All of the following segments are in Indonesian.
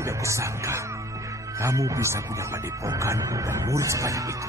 Tidak kusangka kamu bisa punya padepokan dan murid sebanyak itu.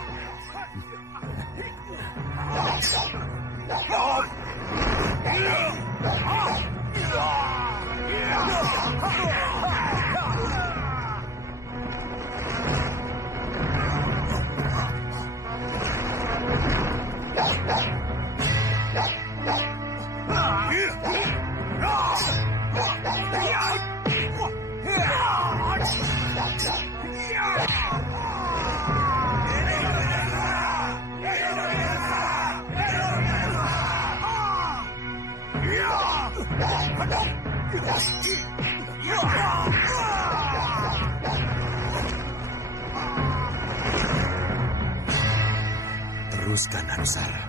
Teruskan Anusara,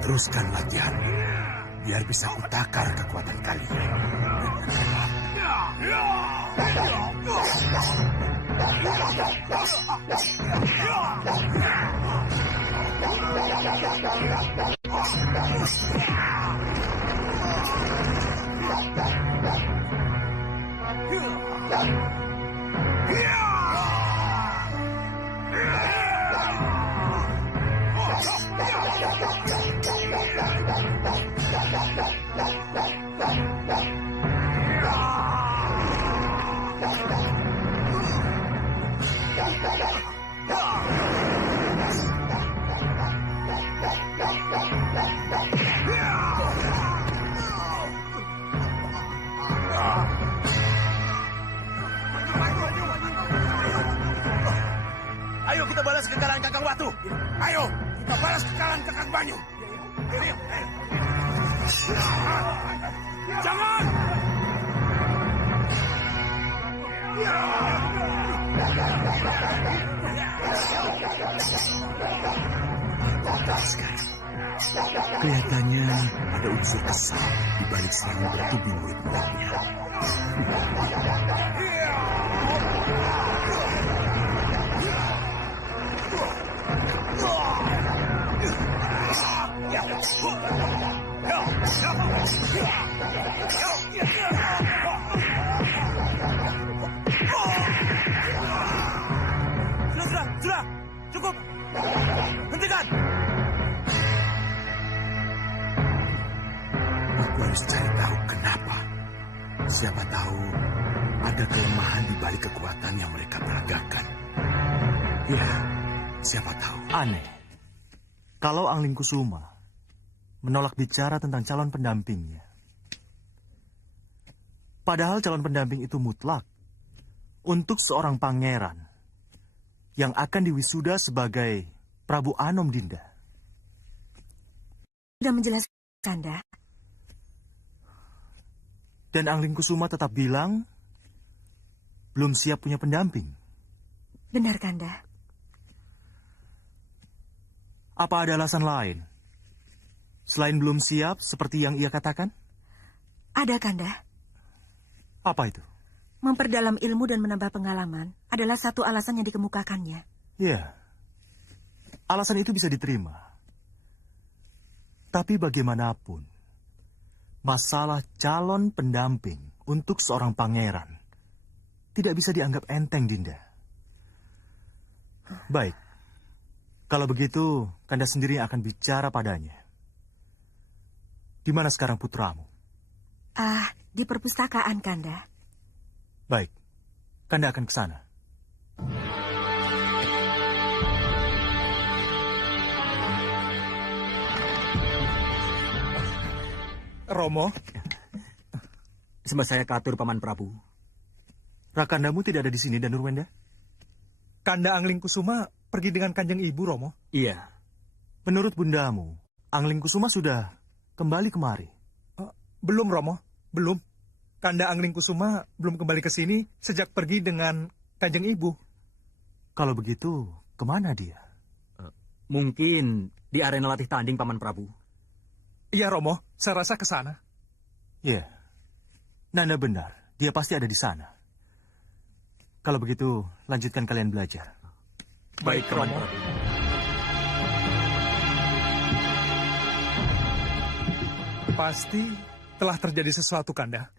teruskan latihan, biar bisa kutakar kekuatan kalian. Ayo kita balas kekalahan Kakang Watu. Ayo kita balas kekalahan Kakang Banyu. Jangan! Kelihatannya ada unsur kesal di balik serangan bertubi murid-muridnya. Sudah, cukup. Hentikan. Aku harus cari tahu kenapa. Siapa tahu ada kelemahan di balik kekuatan yang mereka peragakan. Ya, siapa tahu. Aneh. Kalau Angling Kusuma menolak bicara tentang calon pendampingnya. Padahal calon pendamping itu mutlak untuk seorang pangeran yang akan diwisuda sebagai Prabu Anom Dinda. sudah menjelaskan, Kanda. Dan Angling Kusuma tetap bilang belum siap punya pendamping. Benar, Kanda. Apa ada alasan lain? Selain belum siap seperti yang ia katakan? Ada, Kanda. Apa itu? Memperdalam ilmu dan menambah pengalaman adalah satu alasan yang dikemukakannya. Ya, alasan itu bisa diterima. Tapi bagaimanapun, masalah calon pendamping untuk seorang pangeran tidak bisa dianggap enteng, Dinda. Baik, kalau begitu, Kanda sendiri yang akan bicara padanya. Di mana sekarang putramu? Di perpustakaan, Kanda. Baik, Kanda akan ke sana. Romo, Sembah saya katur, Paman Prabu. Rakandamu tidak ada di sini, Danurwenda? Kanda Angling Kusuma pergi dengan Kanjeng Ibu, Romo. Iya. Menurut bundamu, Angling Kusuma sudah kembali kemari. Belum, Romo. Belum. Kanda Angling Kusuma belum kembali ke sini sejak pergi dengan Kanjeng Ibu. Kalau begitu, kemana dia? Mungkin di arena latih tanding, Paman Prabu. Iya, Romo. Saya rasa ke sana. Ya, Nanda benar. Dia pasti ada di sana. Kalau begitu, lanjutkan kalian belajar. Baik, Paman Romo. Prabu. Pasti telah terjadi sesuatu, Kanda.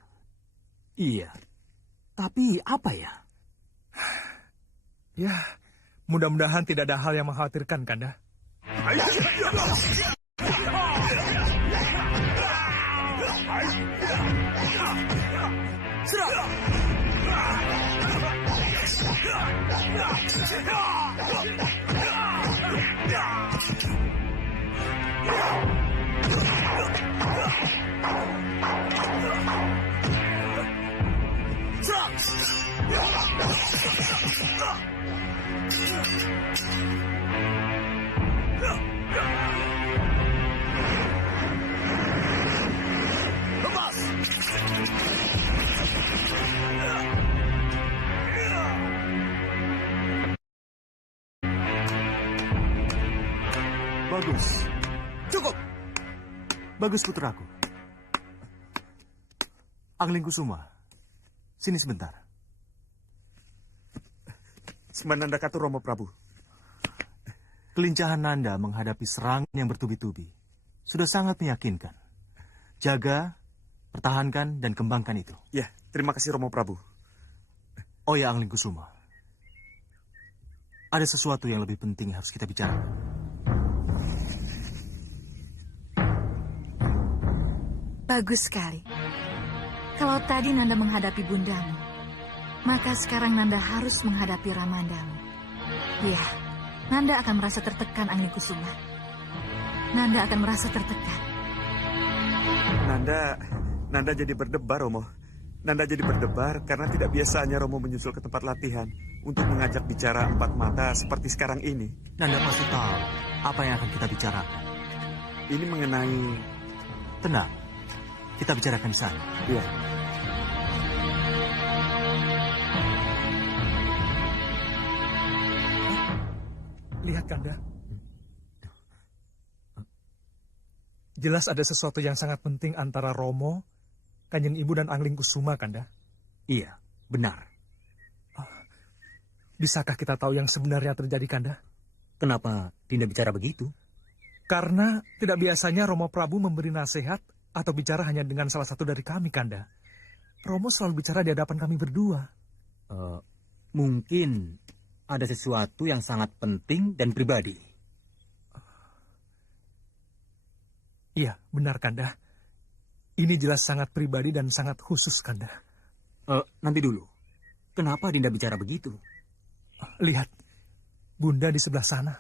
Iya. Tapi apa ya? Ya, mudah-mudahan tidak ada hal yang mengkhawatirkan, Kanda. Bagus. Cukup. Bagus, putraku. Angling Kusuma, sini sebentar. Semananda Katu Romo Prabu. Kelincahan Nanda menghadapi serangan yang bertubi-tubi sudah sangat meyakinkan. Jaga, pertahankan, dan kembangkan itu. Ya, terima kasih Romo Prabu. Oh ya, Angling Kusuma. Ada sesuatu yang lebih penting yang harus kita bicarakan. Bagus sekali. Kalau tadi Nanda menghadapi bundamu, maka sekarang Nanda harus menghadapi Ramandamu. Ya, Nanda akan merasa tertekan, Angling Kusuma. Nanda akan merasa tertekan. Nanda jadi berdebar, Romo. Nanda jadi berdebar karena tidak biasanya Romo menyusul ke tempat latihan untuk mengajak bicara empat mata seperti sekarang ini. Nanda pasti tahu apa yang akan kita bicarakan. Ini mengenai... Tenang, kita bicarakan di sana. Ya, Lihat, Kanda. Jelas ada sesuatu yang sangat penting antara Romo, Kanjeng Ibu, dan Angling Kusuma, Kanda. Iya, benar. Bisakah kita tahu yang sebenarnya terjadi, Kanda? Kenapa Dinda bicara begitu? Karena tidak biasanya Romo Prabu memberi nasihat atau bicara hanya dengan salah satu dari kami, Kanda. Romo selalu bicara di hadapan kami berdua. Mungkin ada sesuatu yang sangat penting dan pribadi. Iya, benar, Kanda. Ini jelas sangat pribadi dan sangat khusus, Kanda. Nanti dulu. Kenapa Dinda bicara begitu? Lihat, Bunda di sebelah sana.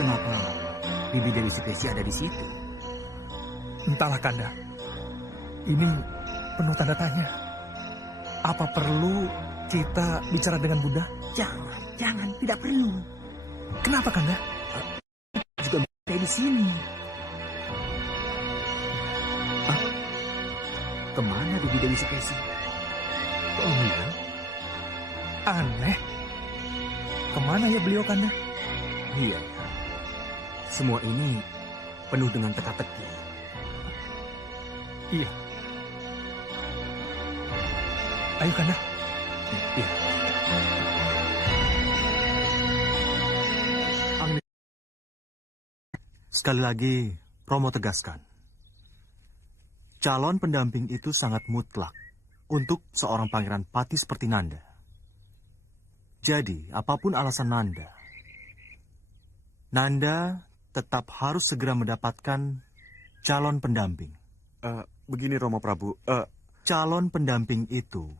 Kenapa Bibi Dewi Sukesi ada di situ? Entahlah, Kanda. Ini penuh tanda tanya. Apa perlu kita bicara dengan Bunda? Jangan, tidak perlu. Kenapa, Kanda? Juga Kayak di sini. Kemana Bibi Dewi Sukesi? Oh iya? Aneh. Kemana ya beliau, Kanda? Iya. Semua ini penuh dengan teka-teki. Iya. Ayo, Kanda. Iya. Sekali lagi, Romo tegaskan. Calon pendamping itu sangat mutlak untuk seorang pangeran pati seperti Nanda. Jadi, apapun alasan Nanda, Nanda tetap harus segera mendapatkan calon pendamping. Begini Romo Prabu, Calon pendamping itu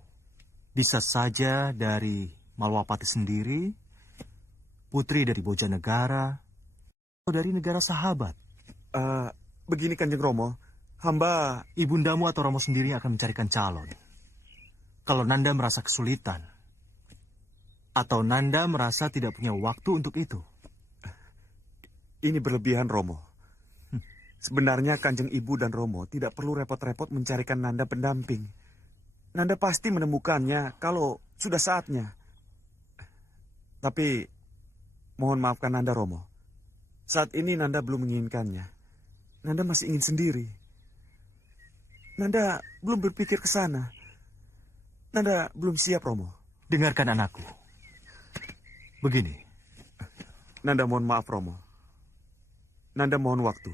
bisa saja dari Malwapati sendiri, putri dari Bojanegara, atau dari negara sahabat. begini Kanjeng Romo, hamba... Ibundamu atau Romo sendiri akan mencarikan calon. Kalau Nanda merasa kesulitan, atau Nanda merasa tidak punya waktu untuk itu. Ini berlebihan Romo. Sebenarnya Kanjeng Ibu dan Romo tidak perlu repot-repot mencarikan Nanda pendamping. Nanda pasti menemukannya kalau sudah saatnya. Tapi, mohon maafkan Nanda Romo. Saat ini Nanda belum menginginkannya. Nanda masih ingin sendiri. Nanda belum berpikir ke sana. Nanda belum siap, Romo. Dengarkan anakku. Begini. Nanda mohon maaf, Romo. Nanda mohon waktu.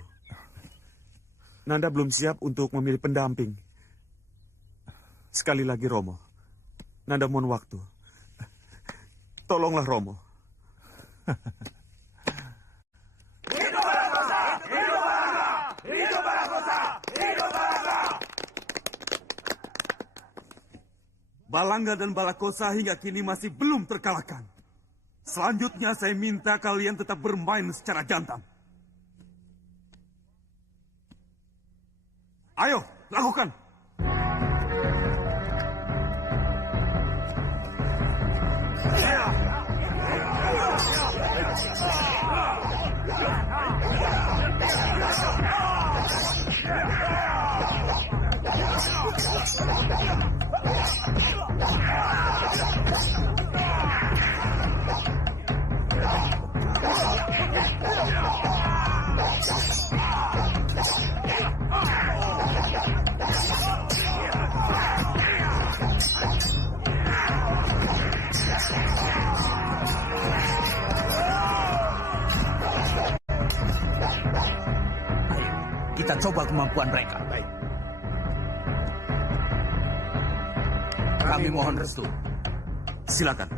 Nanda belum siap untuk memilih pendamping. Sekali lagi, Romo. Nanda mohon waktu. Tolonglah, Romo. Balangga dan Balakosa hingga kini masih belum terkalahkan. Selanjutnya saya minta kalian tetap bermain secara jantan. Ayo, lakukan. Kita coba kemampuan mereka. Baik. Kami mohon restu. Silakan.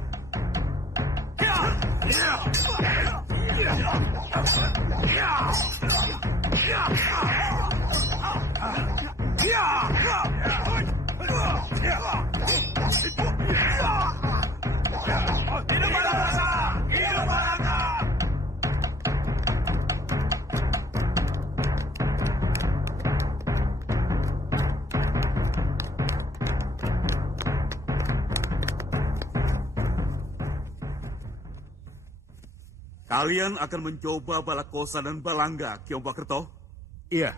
Kalian akan mencoba Balakosa dan Balangga, Kiombakerto? Iya,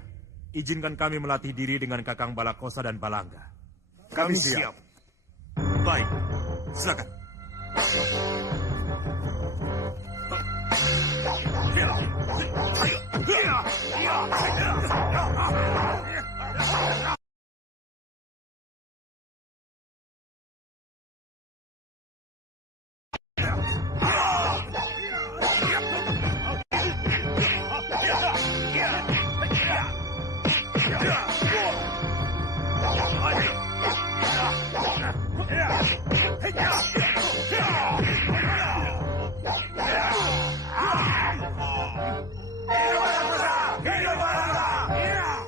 izinkan kami melatih diri dengan Kakang Balakosa dan Balangga. Kami siap. Baik, silakan.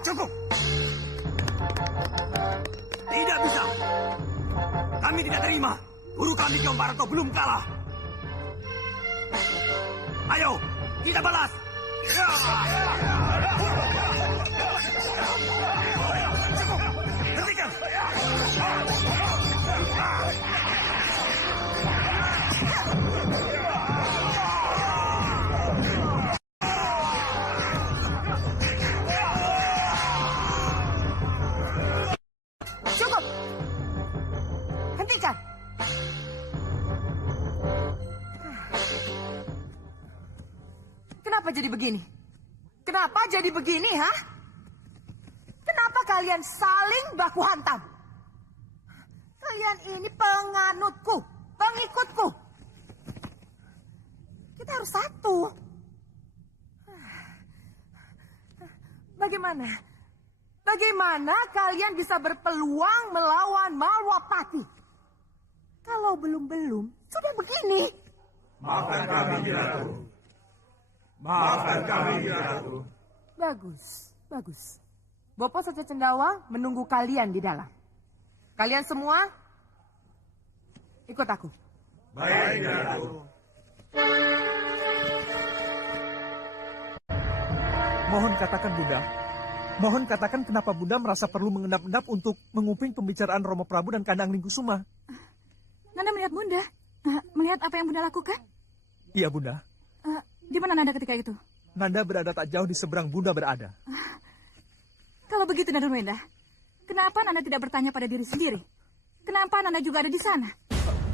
Cukup. Tidak bisa. Kami tidak terima. Guru kami Kiombakerto belum kalah. Ayo, kita balas. Hentikan. jadi begini? Kenapa jadi begini, ha? Kenapa kalian saling baku hantam? Kalian ini penganutku, pengikutku. Kita harus satu. Bagaimana? Bagaimana kalian bisa berpeluang melawan Malwapati? Kalau belum-belum, sudah begini. Maafkan kami, Ratu. Maafkan kami, Ratu. Bagus, bagus. Bopo Saca Cendawa menunggu kalian di dalam. Kalian semua, ikut aku. Baik, Ratu. Mohon katakan Bunda. Mohon katakan kenapa Bunda merasa perlu mengendap-endap untuk menguping pembicaraan Romo Prabu dan Kanda Anglingkusuma. Nanda melihat Bunda. Melihat apa yang Bunda lakukan? Iya Bunda. Di mana Nanda ketika itu? Nanda berada tak jauh di seberang Bunda berada. Kalau begitu Nanda Wenda, kenapa Nanda tidak bertanya pada diri sendiri? Kenapa Nanda juga ada di sana?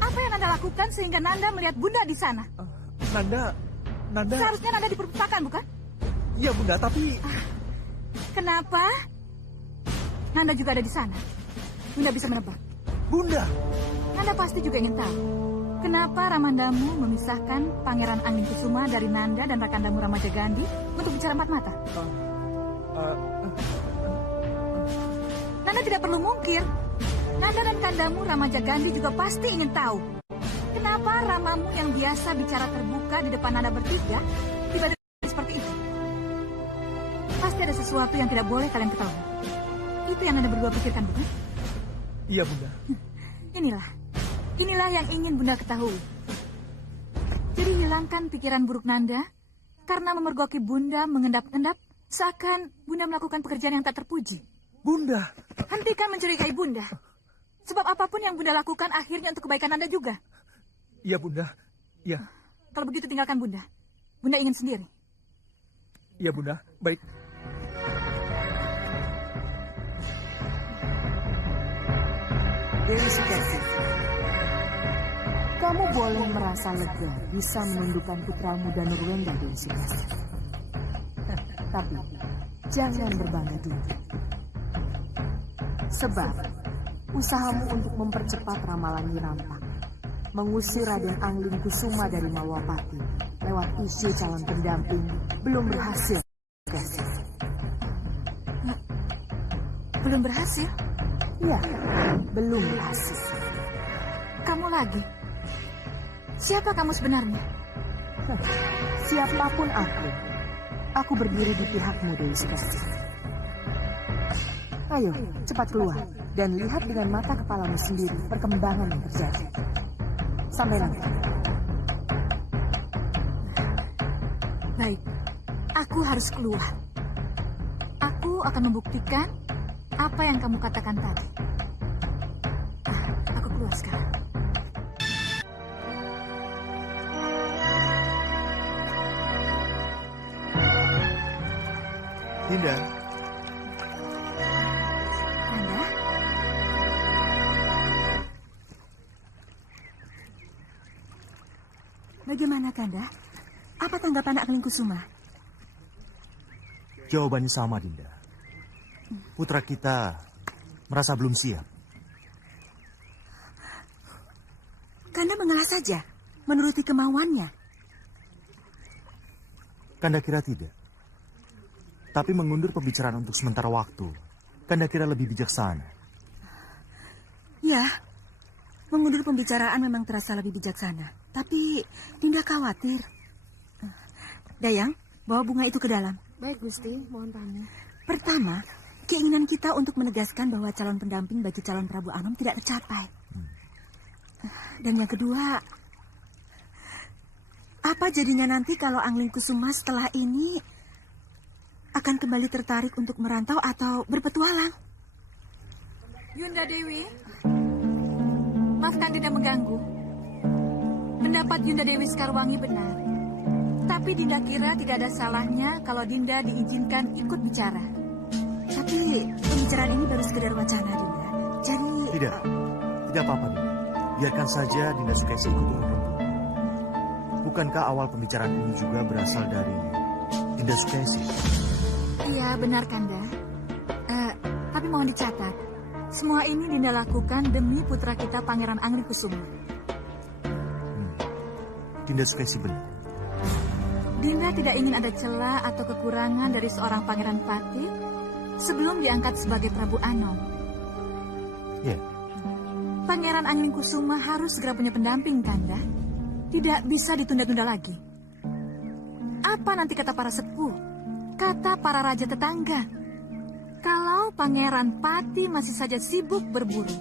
Apa yang Nanda lakukan sehingga Nanda melihat Bunda di sana? Nanda... Seharusnya Nanda di perpustakaan, bukan? Iya Bunda, tapi... Kenapa Nanda juga ada di sana? Bunda bisa menebak. Bunda! Nanda pasti juga ingin tahu. Kenapa Ramandamu memisahkan Pangeran Anglingkusuma dari Nanda dan Rakandamu Ramaja Gandhi untuk bicara empat mata? Nanda tidak perlu mungkir. Nanda dan Kandamu Ramaja Gandhi juga pasti ingin tahu. Kenapa Ramamu yang biasa bicara terbuka di depan Nanda bertiga tiba-tiba seperti itu? Pasti ada sesuatu yang tidak boleh kalian ketahui. Itu yang Nanda berdua pikirkan, bukan? Iya Bunda. Inilah yang ingin Bunda ketahui. Jadi hilangkan pikiran buruk Nanda karena memergoki Bunda mengendap-endap seakan Bunda melakukan pekerjaan yang tak terpuji. Bunda! Hentikan mencurigai Bunda. Sebab apapun yang Bunda lakukan akhirnya untuk kebaikan Nanda juga. Iya Bunda. Iya. Kalau begitu tinggalkan Bunda. Bunda ingin sendiri. Iya Bunda. Baik. Dewi Sukesi, kamu boleh merasa lega bisa menundukkan putramu Danurwenda, Dewi Sukesi. Tapi jangan berbangga dulu. Sebab usahamu untuk mempercepat ramalan Nyirampak, mengusir Raden Anglingkusuma dari Malwapati lewat isu calon pendamping belum berhasil. Belum berhasil? Ya, belum berhasil. Kamu lagi? Siapa kamu sebenarnya? Siapapun aku berdiri di pihakmu, Dewi Sukesi. Ayo, cepat keluar dan lihat dengan mata kepalamu sendiri perkembangan yang terjadi. Sampai nanti. Baik, aku harus keluar. Aku akan membuktikan apa yang kamu katakan tadi. Aku keluar sekarang. Dinda, Nanda? Bagaimana, Kanda? Apa tanggapan Anglingkusuma? jawabannya sama, Dinda. Putra kita merasa belum siap. Kanda mengalah saja, menuruti kemauannya. Kanda kira tidak. Tapi mengundur pembicaraan untuk sementara waktu, Kanda kira lebih bijaksana. Ya, mengundur pembicaraan memang terasa lebih bijaksana. Tapi Dinda khawatir. Dayang, bawa bunga itu ke dalam. Baik, Gusti. Mohon pamit. Pertama, keinginan kita untuk menegaskan bahwa calon pendamping bagi calon Prabu Anom tidak tercapai. Dan yang kedua, apa jadinya nanti kalau Anglingkusuma setelah ini akan kembali tertarik untuk merantau atau berpetualang? Yunda Dewi, maafkan Dinda mengganggu. Pendapat Yunda Dewi Sekarwangi benar. Tapi Dinda kira tidak ada salahnya kalau Dinda diizinkan ikut bicara. Tapi pembicaraan ini baru sekedar wacana, Dinda. Jadi... Tidak apa-apa, Dinda. Biarkan saja Dinda Sukesi ikut urut. Bukankah awal pembicaraan ini juga berasal dari Dinda Sukesi. Iya, benar Kanda. Tapi mohon dicatat, semua ini Dinda lakukan demi putra kita Pangeran Anglingkusuma. Dinda Sukesi benar. Dinda tidak ingin ada celah atau kekurangan dari seorang Pangeran Patih sebelum diangkat sebagai Prabu Anom. Ya. Pangeran Anglingkusuma harus segera punya pendamping, Kanda. Tidak bisa ditunda-tunda lagi. Apa nanti kata para sepuh? Kata para raja tetangga? Kalau Pangeran Patih masih saja sibuk berburu,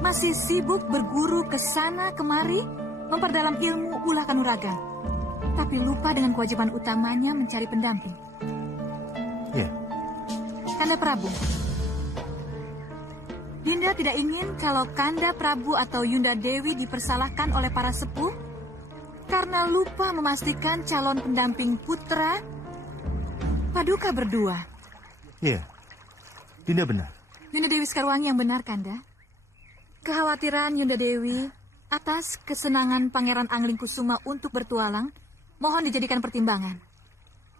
masih sibuk berguru ke sana kemari, memperdalam ilmu ulah kanuragan, tapi lupa dengan kewajiban utamanya mencari pendamping. Ya. Kanda Prabu, Dinda tidak ingin kalau Kanda Prabu atau Yunda Dewi dipersalahkan oleh para sepuh karena lupa memastikan calon pendamping putra Paduka berdua. Ya. Dinda benar. Yunda Dewi Sekarwangi yang benar, Kanda. Kekhawatiran Yunda Dewi atas kesenangan Pangeran Anglingkusuma untuk bertualang mohon dijadikan pertimbangan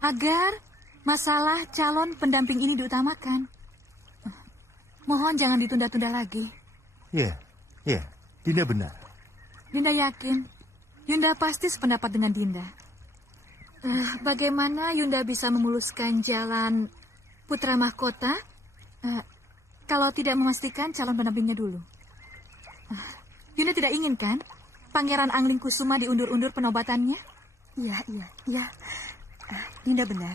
agar masalah calon pendamping ini diutamakan. Mohon jangan ditunda-tunda lagi. Ya. Dinda benar. Dinda yakin Yunda pasti sependapat dengan Dinda. Bagaimana Yunda bisa memuluskan jalan putra mahkota kalau tidak memastikan calon pendampingnya dulu? Yunda tidak ingin kan Pangeran Anglingkusuma diundur-undur penobatannya? Iya. Dinda benar.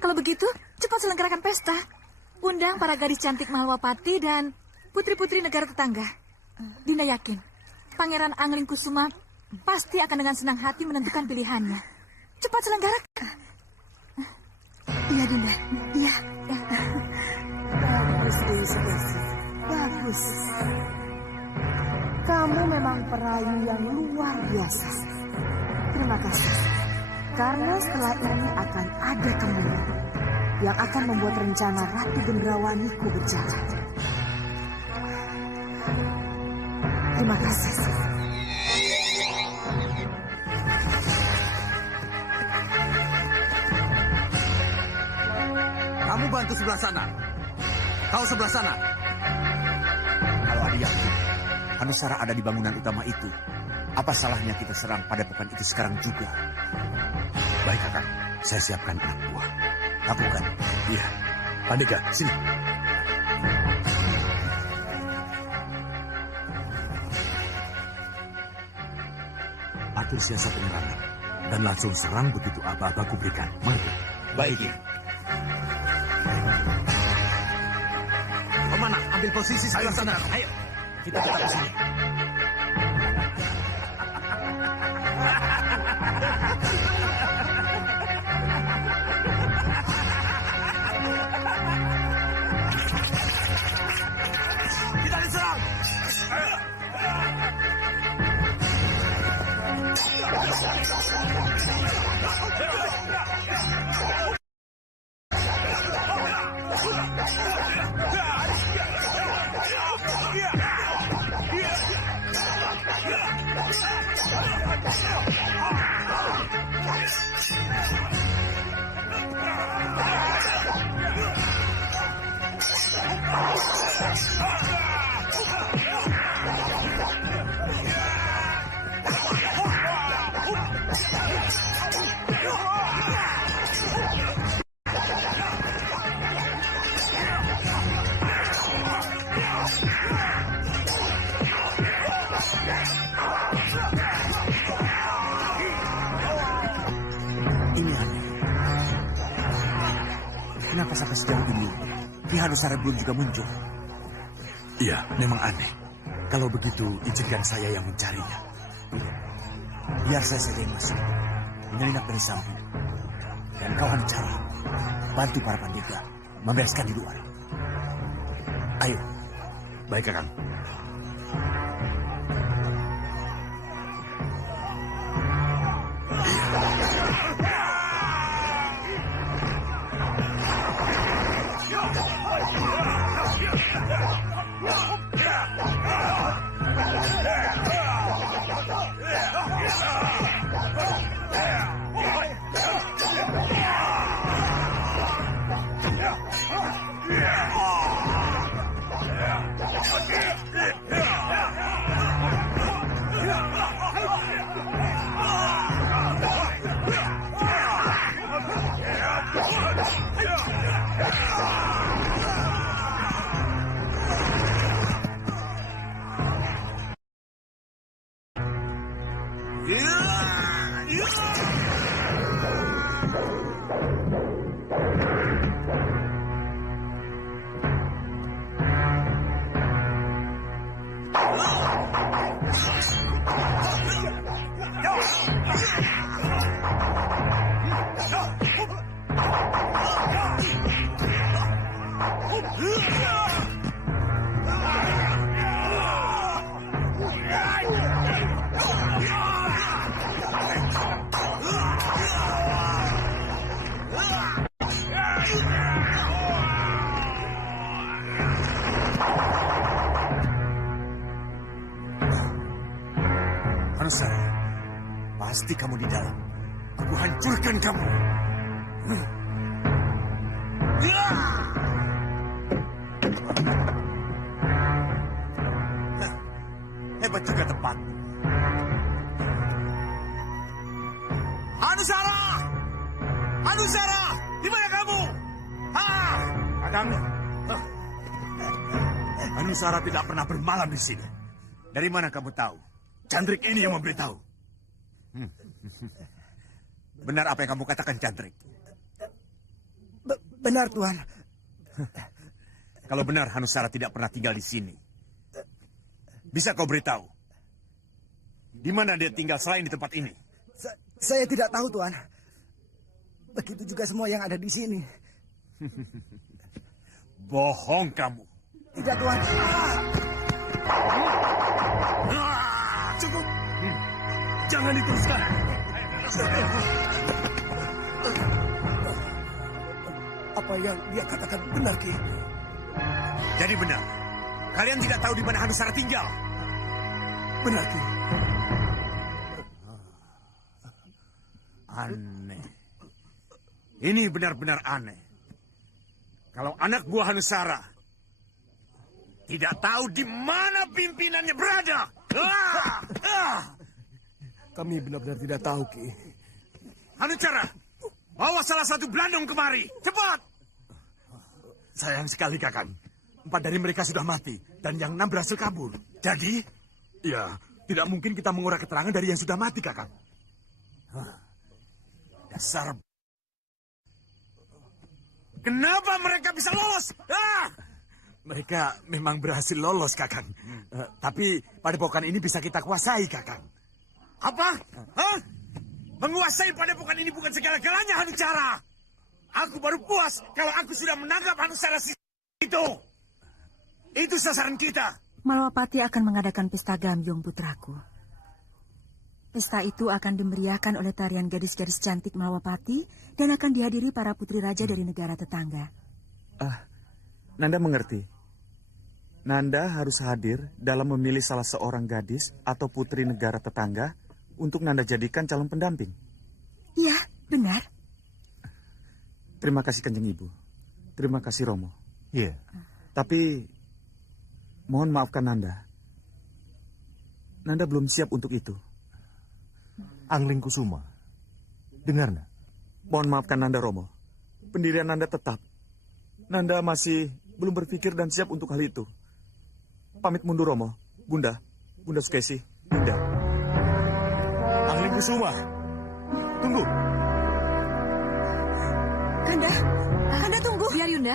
Kalau begitu, cepat selenggarakan pesta. Undang para gadis cantik Malwapati dan putri-putri negara tetangga. Dinda yakin Pangeran Anglingkusuma pasti akan dengan senang hati menentukan pilihannya. Cepat selenggarakan. Iya, Dinda. Iya. Bagus, Dewi Sukesi. Bagus. Kamu memang perayu yang luar biasa. Terima kasih. Karena setelah ini akan ada kamu yang akan membuat rencana Ratu Gendrawaniku berjalan. Terima kasih. Kamu bantu sebelah sana. Kau sebelah sana. Kalau ada yakin Hanusara ada di bangunan utama itu, apa salahnya kita serang pada papan itu sekarang juga? Baik, Kakang. Saya siapkan anak buah. Lakukan. Iya. Pandega, sini. Atur siasat penyerangan. Dan langsung serang begitu aba-aba berikan. Mengerti? Baik. Kemana? Ambil posisi sebelah sana. Ayo. Kita tetap di sini. Kita diserang. Ini aneh. Kenapa sampai sejauh ini Ki Hanusara belum juga muncul? Iya, memang aneh. Kalau begitu, izinkan saya yang mencarinya. Biar saya saja yang masuk, menyelinap dari samping. Dan kau Hanusara, bantu para pandega membereskan di luar. Ayo. Baik, Kakang. Hanusara, pasti kamu di dalam. Aku hancurkan kamu. Nah, hebat juga tempat. Hanusara! Hanusara! Di mana kamu? Kadang Hanusara tidak pernah bermalam di sini. Dari mana kamu tahu? Chandrik ini yang memberitahu. Benar apa yang kamu katakan, Chandrik? Benar, Tuan. Kalau benar Hanusara tidak pernah tinggal di sini, bisa kau beritahu di mana dia tinggal selain di tempat ini? Saya tidak tahu, Tuan. Begitu juga semua yang ada di sini. Bohong kamu. Tidak, Tuan. Cukup. Jangan diteruskan. Apa yang dia katakan benar, Ki? Jadi benar, kalian tidak tahu di mana Hanusara tinggal. Benar, Ki. Aneh. Ini benar-benar aneh. Kalau anak buah Hanusara tidak tahu di mana pimpinannya berada. Kami benar-benar tidak tahu, Ki. Hanusara, bawa salah satu Blandong kemari. Cepat! Sayang sekali, Kakang. 4 dari mereka sudah mati, dan yang 6 berhasil kabur. Jadi, Ya, tidak mungkin kita mengurai keterangan dari yang sudah mati, Kakang. dasar... Kenapa mereka bisa lolos? Mereka memang berhasil lolos, Kakang. Tapi padepokan ini bisa kita kuasai, Kakang. Apa? Hah? Menguasai padepokan ini bukan segala-galanya, Hanusara. Aku baru puas kalau aku sudah menangkap Hanusara itu. Itu sasaran kita. Malawapati akan mengadakan pesta gambyong, putraku. Pesta itu akan dimeriahkan oleh tarian gadis-gadis cantik Malawapati dan akan dihadiri para putri raja dari negara tetangga. Nanda mengerti. Nanda harus hadir dalam memilih salah seorang gadis atau putri negara tetangga untuk Nanda jadikan calon pendamping. Iya, benar. Terima kasih Kanjeng Ibu. Terima kasih Romo. Iya. Tapi mohon maafkan Nanda. Nanda belum siap untuk itu. Angling Kusuma. Dengar, nak? Mohon maafkan Nanda Romo. Pendirian Nanda tetap. Nanda masih belum berpikir dan siap untuk hal itu. Pamit mundur Romo. Bunda Sukesi, Bunda. Angling Kusuma. Tunggu. Kanda tunggu. Biar Yunda.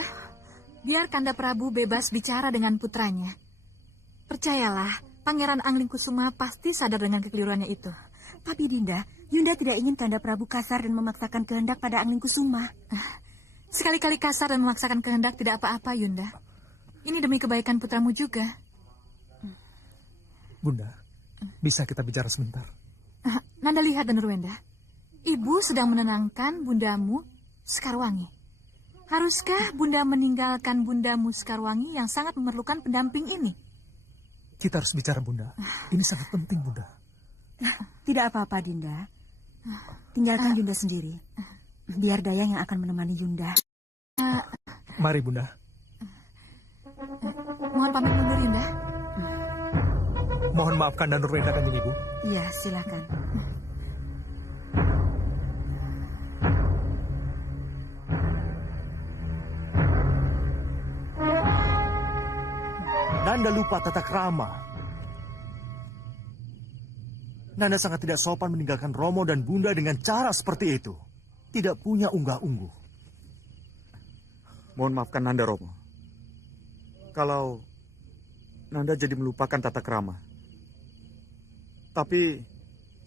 Biar Kanda Prabu bebas bicara dengan putranya. Percayalah, Pangeran Angling Kusuma pasti sadar dengan kekeliruannya itu. Tapi Dinda, Yunda tidak ingin Kanda Prabu kasar dan memaksakan kehendak pada Angling Kusuma. Sekali-kali kasar dan memaksakan kehendak tidak apa-apa, Yunda. Ini demi kebaikan putramu juga. Bunda, bisa kita bicara sebentar? Nanda lihat dan Nurwenda. Ibu sedang menenangkan bundamu Sekarwangi. Haruskah Bunda meninggalkan bundamu Sekarwangi yang sangat memerlukan pendamping ini? Kita harus bicara, Bunda. Ini sangat penting, Bunda. Tidak apa-apa, Dinda. Tinggalkan Yunda sendiri. Biar Dayang yang akan menemani Yunda. Mari, Bunda. Mohon pamit mundur, Yunda. Mohon maafkan dan Nurwenda, Kanjeng Ibu. Iya, silakan. Nanda lupa tata krama. Nanda sangat tidak sopan meninggalkan Romo dan Bunda dengan cara seperti itu. Tidak punya unggah-ungguh. Mohon maafkan Nanda Romo. Kalau Nanda jadi melupakan tata krama. Tapi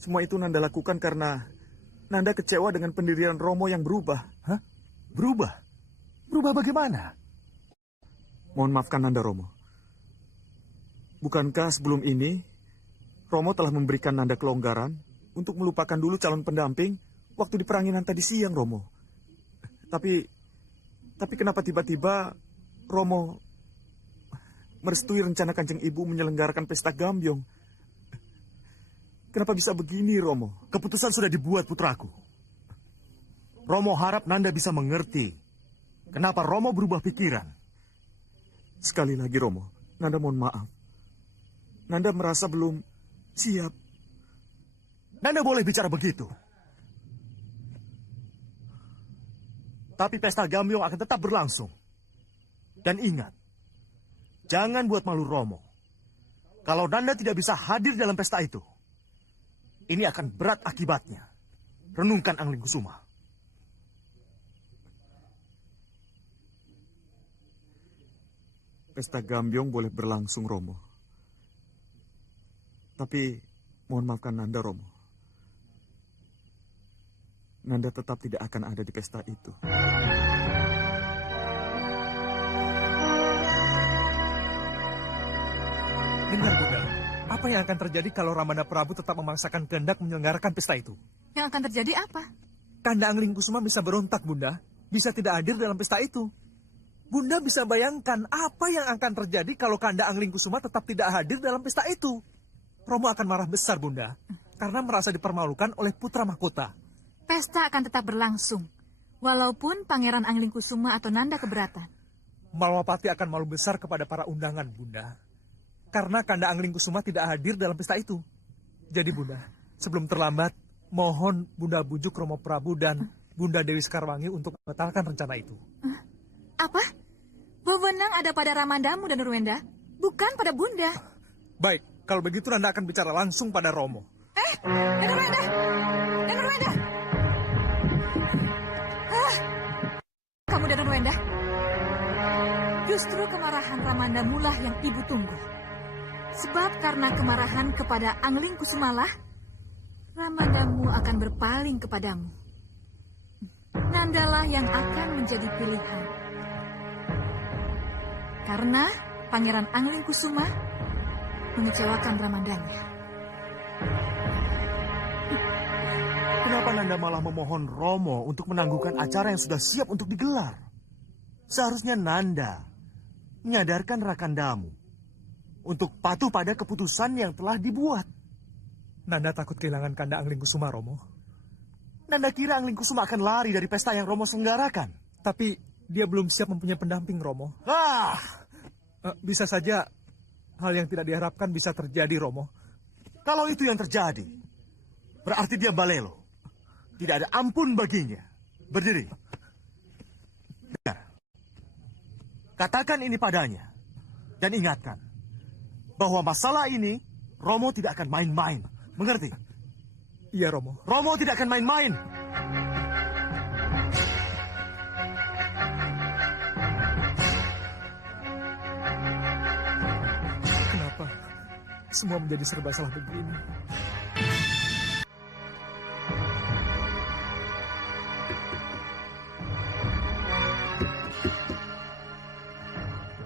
semua itu Nanda lakukan karena Nanda kecewa dengan pendirian Romo yang berubah. Hah? Berubah? Berubah bagaimana? Mohon maafkan Nanda Romo. Bukankah sebelum ini Romo telah memberikan Nanda kelonggaran untuk melupakan dulu calon pendamping waktu di peranginan tadi siang, Romo? Tapi kenapa tiba-tiba Romo merestui rencana Kanjeng Ibu menyelenggarakan pesta Gambyong? Kenapa bisa begini, Romo? Keputusan sudah dibuat, putraku. Romo harap Nanda bisa mengerti kenapa Romo berubah pikiran. Sekali lagi, Romo, Nanda mohon maaf. Nanda merasa belum siap. Nanda boleh bicara begitu. Tapi pesta Gambyong akan tetap berlangsung. Dan ingat, jangan buat malu Romo. Kalau Nanda tidak bisa hadir dalam pesta itu, ini akan berat akibatnya. Renungkan Anglingkusuma. Pesta Gambyong boleh berlangsung, Romo. Tapi mohon maafkan Nanda, Romo. Nanda tetap tidak akan ada di pesta itu. Dengar, Bunda. Apa yang akan terjadi kalau Ramanda Prabu tetap memaksakan kehendak menyelenggarakan pesta itu? Yang akan terjadi apa? Kanda Anglingkusuma bisa berontak, Bunda. Bisa tidak hadir dalam pesta itu. Bunda bisa bayangkan apa yang akan terjadi kalau Kanda Anglingkusuma tetap tidak hadir dalam pesta itu. Romo akan marah besar, Bunda. Karena merasa dipermalukan oleh putra mahkota. Pesta akan tetap berlangsung. Walaupun Pangeran Anglingkusuma atau Nanda keberatan. Malwapati akan malu besar kepada para undangan, Bunda. Karena Kanda Anglingkusuma tidak hadir dalam pesta itu. Jadi, Bunda, sebelum terlambat, mohon Bunda bujuk Romo Prabu dan Bunda Dewi Sekarwangi untuk membatalkan rencana itu. Apa? Wewenang ada pada Ramandamu dan Nurwenda, bukan pada Bunda. Baik, kalau begitu Nanda akan bicara langsung pada Romo. Dan Nurwenda! Dan Nurwenda! Kamu dan Nurwenda? Justru kemarahan Ramandamulah yang ibu tunggu. Sebab karena kemarahan kepada Anglingkusumalah, Ramandamu akan berpaling kepadamu. Nandalah yang akan menjadi pilihan. Karena Pangeran Anglingkusuma mengecewakan Ramandanya. Kenapa Nanda malah memohon Romo untuk menangguhkan acara yang sudah siap untuk digelar? Seharusnya Nanda menyadarkan Rakandamu untuk patuh pada keputusan yang telah dibuat. Nanda takut kehilangan Kanda Anglingkusuma, Romo. Nanda kira Anglingkusuma akan lari dari pesta yang Romo selenggarakan. Tapi dia belum siap mempunyai pendamping, Romo. Bisa saja hal yang tidak diharapkan bisa terjadi, Romo. Kalau itu yang terjadi, berarti dia balelo. Tidak ada ampun baginya. Berdiri. Dengar. Katakan ini padanya. Dan ingatkan, bahwa masalah ini, Romo tidak akan main-main. Mengerti? Iya, Romo. Romo tidak akan main-main. Kenapa semua menjadi serba salah begini?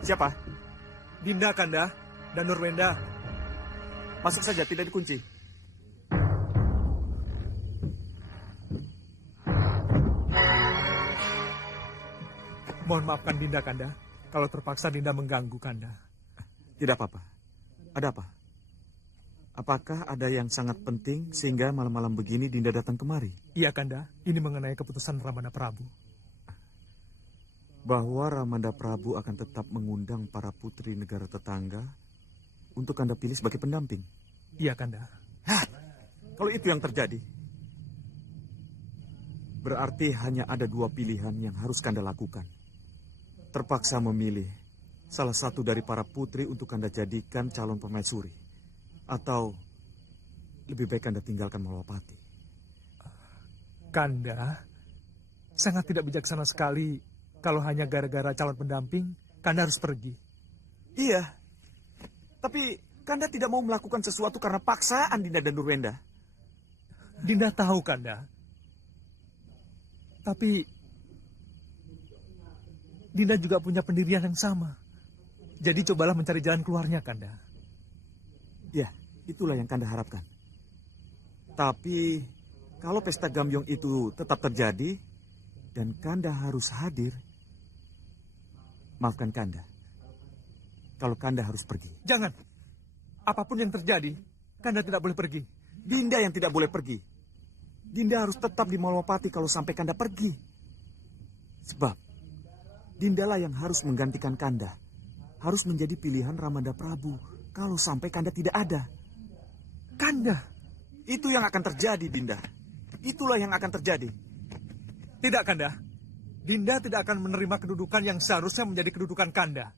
Siapa? Dinda, Kanda, dan Nurwenda. Masuk saja, tidak dikunci. Mohon maafkan Dinda, Kanda, kalau terpaksa Dinda mengganggu Kanda. Tidak apa-apa. Ada apa? Apakah ada yang sangat penting sehingga malam-malam begini Dinda datang kemari? Iya, Kanda, ini mengenai keputusan Ramanda Prabu. Bahwa Ramanda Prabu akan tetap mengundang para putri negara tetangga untuk Kanda pilih sebagai pendamping. Iya, Kanda. Kalau itu yang terjadi, berarti hanya ada dua pilihan yang harus Kanda lakukan. Terpaksa memilih salah satu dari para putri untuk Kanda jadikan calon permaisuri. Atau lebih baik Kanda tinggalkan Malwapati. Kanda, sangat tidak bijaksana sekali kalau hanya gara-gara calon pendamping, Kanda harus pergi. Iya, tapi Kanda tidak mau melakukan sesuatu karena paksaan Dinda dan Nurwenda. Dinda tahu, Kanda. Tapi Dinda juga punya pendirian yang sama. Jadi cobalah mencari jalan keluarnya, Kanda. Ya, itulah yang Kanda harapkan. Tapi, kalau pesta Gambyong itu tetap terjadi, dan Kanda harus hadir, maafkan Kanda. Kalau Kanda harus pergi. Jangan. Apapun yang terjadi, Kanda tidak boleh pergi. Dinda yang tidak boleh pergi. Dinda harus tetap di Malwapati kalau sampai Kanda pergi. Sebab, Dindalah yang harus menggantikan Kanda. Harus menjadi pilihan Ramanda Prabu kalau sampai Kanda tidak ada. Kanda. Itu yang akan terjadi, Dinda. Itulah yang akan terjadi. Tidak, Kanda. Dinda tidak akan menerima kedudukan yang seharusnya menjadi kedudukan Kanda.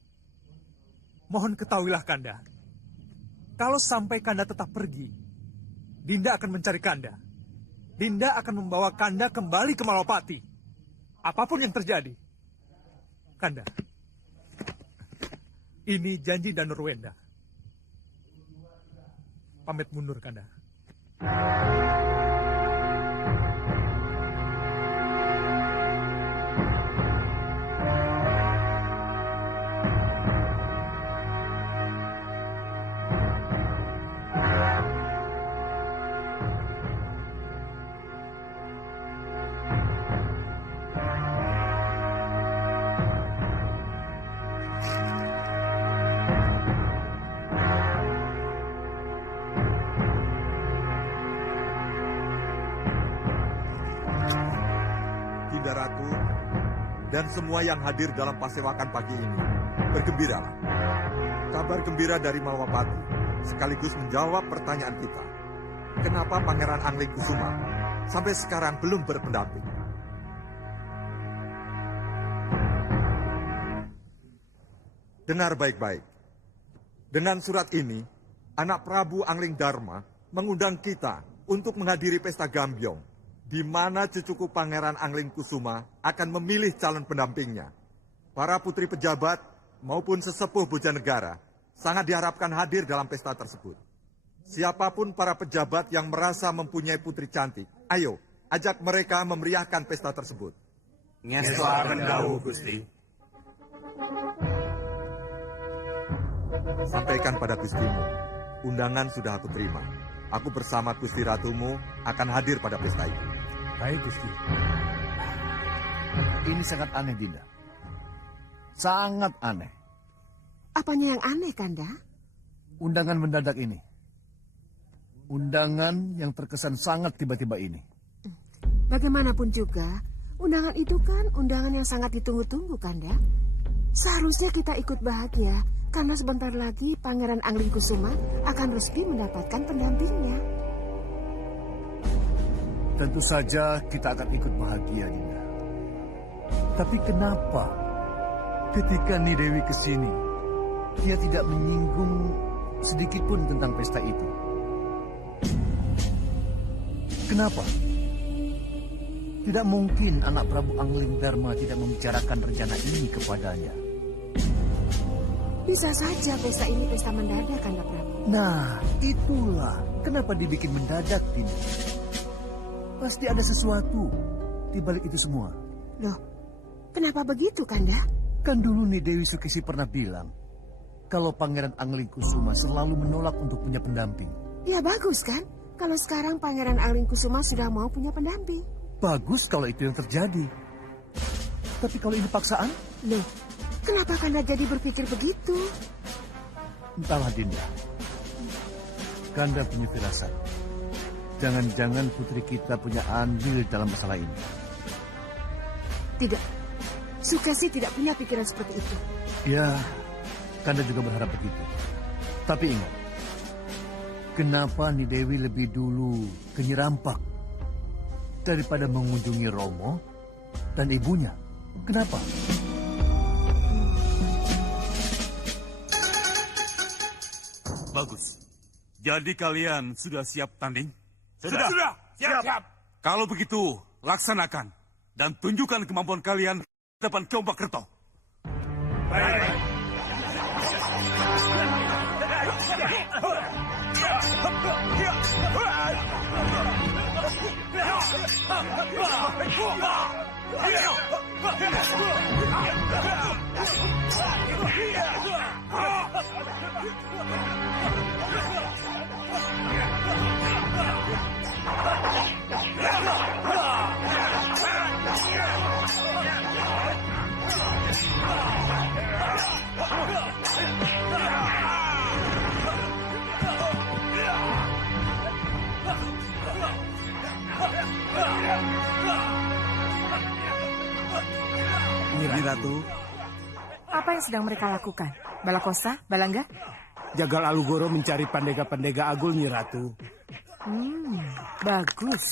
Mohon ketahuilah, Kanda. Kalau sampai Kanda tetap pergi, Dinda akan mencari Kanda. Dinda akan membawa Kanda kembali ke Malwapati. Apapun yang terjadi. Kanda. Ini janji Danurwenda. Pamit mundur, Kanda. Ratu, dan semua yang hadir dalam pasewakan pagi ini, bergembiralah. Kabar gembira dari Malwapati sekaligus menjawab pertanyaan kita. Kenapa Pangeran Anglingkusuma sampai sekarang belum berpendamping? Dengar baik-baik. Dengan surat ini, anak Prabu Angling Dharma mengundang kita untuk menghadiri pesta Gambyong, di mana cucuku Pangeran Anglingkusuma akan memilih calon pendampingnya. Para putri pejabat maupun sesepuh Bojanegara sangat diharapkan hadir dalam pesta tersebut. Siapapun para pejabat yang merasa mempunyai putri cantik, ayo, ajak mereka memeriahkan pesta tersebut. Ngesta Rendau, Gusti. Sampaikan pada Gustimu, undangan sudah aku terima. Aku bersama Gusti Ratumu akan hadir pada pesta itu. Baik, Gusti. Ini sangat aneh, Dinda. Sangat aneh. Apanya yang aneh, Kanda? Undangan mendadak ini. Undangan yang terkesan sangat tiba-tiba ini. Bagaimanapun juga, undangan itu kan undangan yang sangat ditunggu-tunggu, Kanda. Seharusnya kita ikut bahagia, karena sebentar lagi Pangeran Anglingkusuma akan resmi mendapatkan pendampingnya. Tentu saja kita akan ikut bahagia, Dinda. Tapi kenapa ketika Nidewi ke sini, dia tidak menyinggung sedikit pun tentang pesta itu? Kenapa? Tidak mungkin anak Prabu Angling Dharma tidak membicarakan rencana ini kepadanya. Bisa saja pesta ini pesta mendadak, Kanda Prabu. Nah, itulah kenapa dibikin mendadak, Dinda. Pasti ada sesuatu di balik itu semua. Loh, kenapa begitu, Kanda? Kan dulu nih Dewi Sukesi pernah bilang kalau Pangeran Anglingkusuma selalu menolak untuk punya pendamping. Ya bagus kan, kalau sekarang Pangeran Anglingkusuma sudah mau punya pendamping. Bagus kalau itu yang terjadi. Tapi kalau ini paksaan? Loh, kenapa Kanda jadi berpikir begitu? Entahlah, Dinda. Kanda punya firasat. Jangan-jangan putri kita punya andil dalam masalah ini. Tidak. Sukesi tidak punya pikiran seperti itu. Ya, Kanda juga berharap begitu. Tapi ingat, kenapa Nidewi lebih dulu ke Nyerampak daripada mengunjungi Romo dan ibunya? Kenapa? Bagus. Jadi kalian sudah siap tanding? Sudah. Siap. Kalau begitu, laksanakan. Dan tunjukkan kemampuan kalian di depan Keombak Kerto. Baik. Ratu. Apa yang sedang mereka lakukan? Balakosa, Balangga? Jagal Alugoro mencari pendega-pendega agul, Nyi Ratu. Bagus.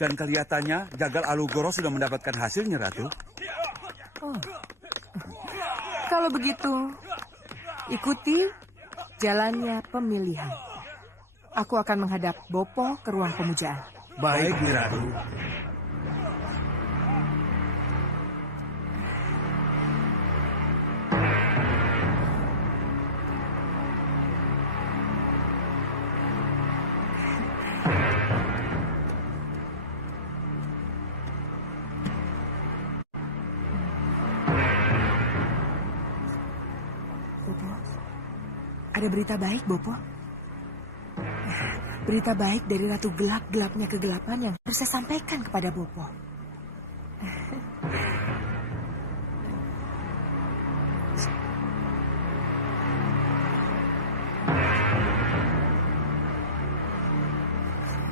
Dan kelihatannya Jagal Alugoro sudah mendapatkan hasilnya, Ratu. Oh. Kalau begitu, ikuti jalannya pemilihan. Aku akan menghadap Bopo ke ruang pemujaan. Baik, Nyi Ratu. Bopo, ada berita baik, Bopo. Berita baik dari Ratu Gelap-gelapnya kegelapan yang harus saya sampaikan kepada Bopo.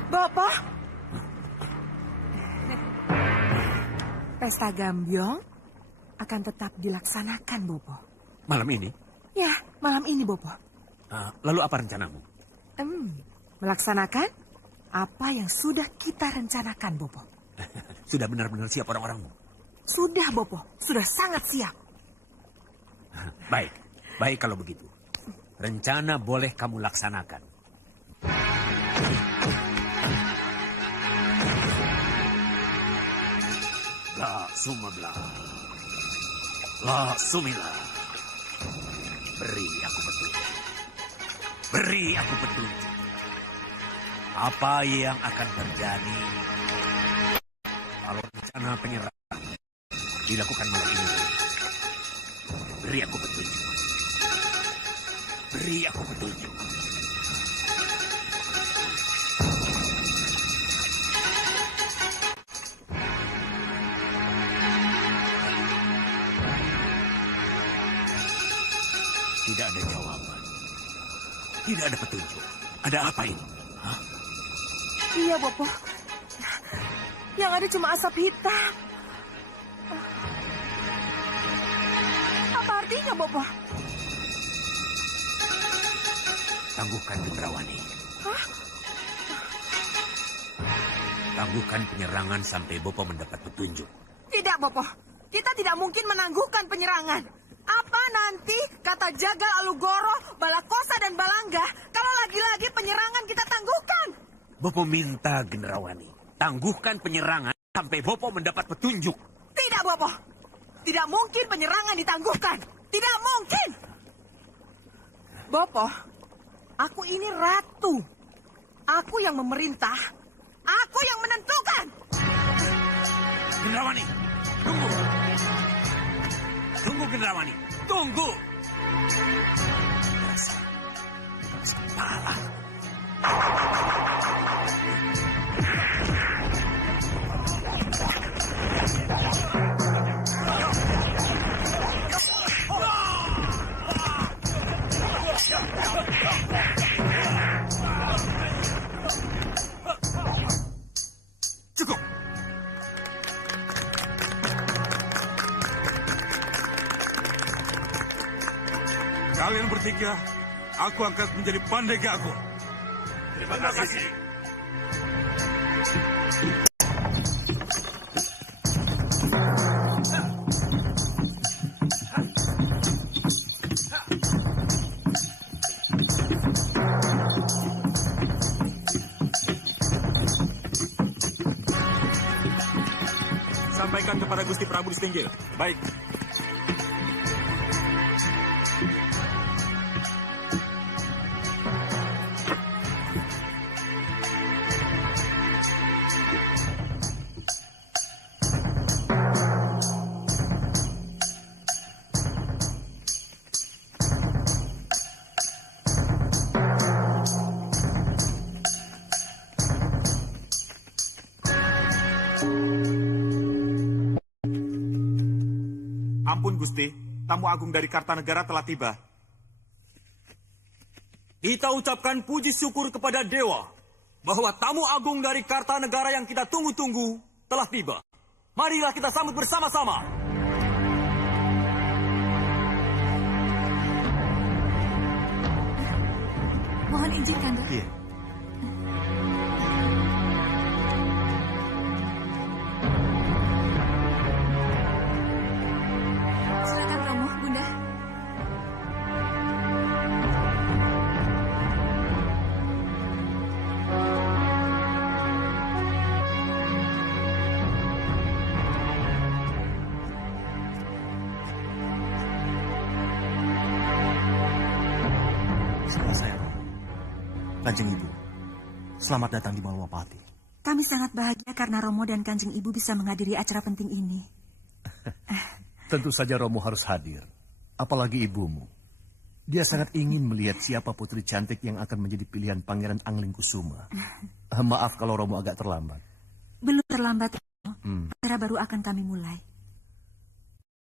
Bopo, pesta Gambyong akan tetap dilaksanakan, Bopo. Malam ini? Ya, malam ini, Bopo. Lalu apa rencanamu? Melaksanakan apa yang sudah kita rencanakan, Bopo. Sudah benar-benar siap orang-orangmu? Sudah, Bopo. Sudah sangat siap. Baik, baik kalau begitu. Rencana boleh kamu laksanakan. La sumabla. La sumila. Beri aku petunjuk. Beri aku petunjuk. Apa yang akan terjadi kalau rencana penyerangan dilakukan malam ini? Beri aku petunjuk. Beri aku petunjuk. Tidak ada jawaban. Tidak ada petunjuk. Ada apa ini? Hah? Iya, Bopo. Yang ada cuma asap hitam. Apa artinya, Bopo? Tangguhkan Gendrawani. Hah? Tangguhkan penyerangan sampai Bopo mendapat petunjuk. Tidak, Bopo. Kita tidak mungkin menangguhkan penyerangan. Apa nanti kata Jagal Alugoro, Balakosa, dan Balangga kalau lagi-lagi penyerangan kita tangguhkan? Bopo minta Gendrawani. Tangguhkan penyerangan sampai Bopo mendapat petunjuk. Tidak, Bopo. Tidak mungkin penyerangan ditangguhkan. Tidak mungkin. Bopo, aku ini ratu. Aku yang memerintah. Aku yang menentukan. Gendrawani, tunggu. Tunggu, Gendrawani. Tunggu. Salah. Cukup. Kalian bertiga, aku angkat menjadi pandega aku. Terima kasih. Sampaikan kepada Gusti Prabu Distinggil. Baik. Ampun Gusti, tamu agung dari Kartanegara telah tiba. Kita ucapkan puji syukur kepada Dewa bahwa tamu agung dari Kartanegara yang kita tunggu-tunggu telah tiba. Marilah kita sambut bersama-sama. izin, Kanda. Iya. Silakan Romo, Bunda. Salah saya, Romo. Kanjeng Ibu, selamat datang di Malwapati. Kami sangat bahagia karena Romo dan Kanjeng Ibu bisa menghadiri acara penting ini. Tentu saja Romo harus hadir. Apalagi ibumu. Dia sangat ingin melihat siapa putri cantik yang akan menjadi pilihan Pangeran Anglingkusuma. Maaf kalau Romo agak terlambat. Belum terlambat, Romo. Acara baru akan kami mulai.